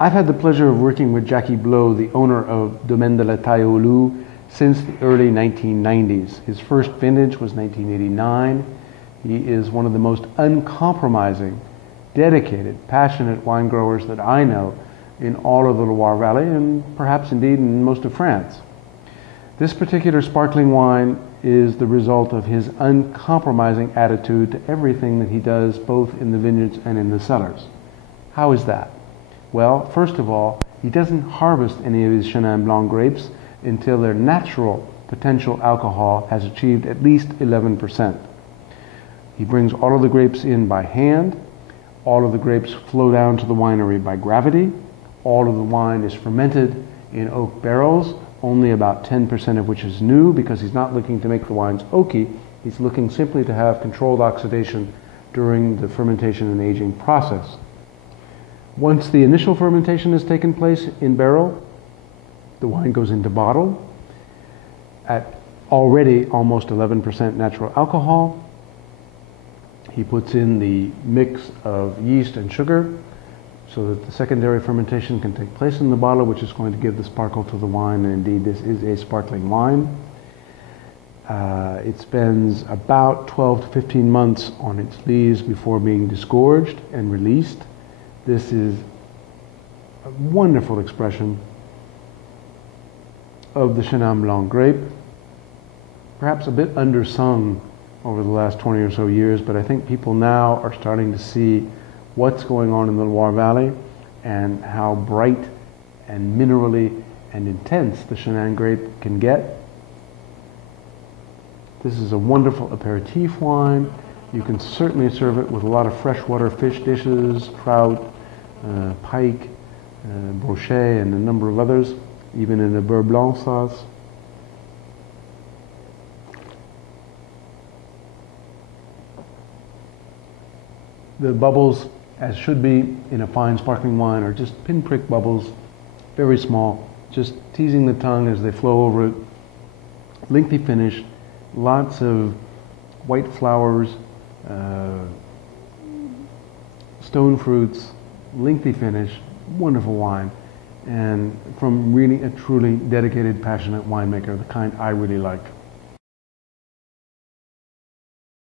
I've had the pleasure of working with Jackie Blow, the owner of Domaine de la Taille aux Loups, since the early 1990s. His first vintage was 1989. He is one of the most uncompromising, dedicated, passionate wine growers that I know in all of the Loire Valley and perhaps indeed in most of France. This particular sparkling wine is the result of his uncompromising attitude to everything that he does, both in the vineyards and in the cellars. How is that? Well, first of all, he doesn't harvest any of his Chenin Blanc grapes until their natural potential alcohol has achieved at least 11%. He brings all of the grapes in by hand. All of the grapes flow down to the winery by gravity. All of the wine is fermented in oak barrels, only about 10% of which is new, because he's not looking to make the wines oaky. He's looking simply to have controlled oxidation during the fermentation and aging process. Once the initial fermentation has taken place in barrel, the wine goes into bottle at already almost 11% natural alcohol. He puts in the mix of yeast and sugar so that the secondary fermentation can take place in the bottle, which is going to give the sparkle to the wine, and indeed this is a sparkling wine. It spends about 12 to 15 months on its lees before being disgorged and released. This is a wonderful expression of the Chenin Blanc grape, perhaps a bit undersung over the last 20 or so years, but I think people now are starting to see what's going on in the Loire Valley and how bright and minerally and intense the Chenin grape can get. This is a wonderful aperitif wine. You can certainly serve it with a lot of freshwater fish dishes, trout, pike, brochet, and a number of others, even in a beurre blanc sauce. The bubbles, as should be in a fine sparkling wine, are just pinprick bubbles, very small, just teasing the tongue as they flow over it. Lengthy finish, lots of white flowers, stone fruits, lengthy finish, wonderful wine, and from really a truly dedicated, passionate winemaker, the kind I really like.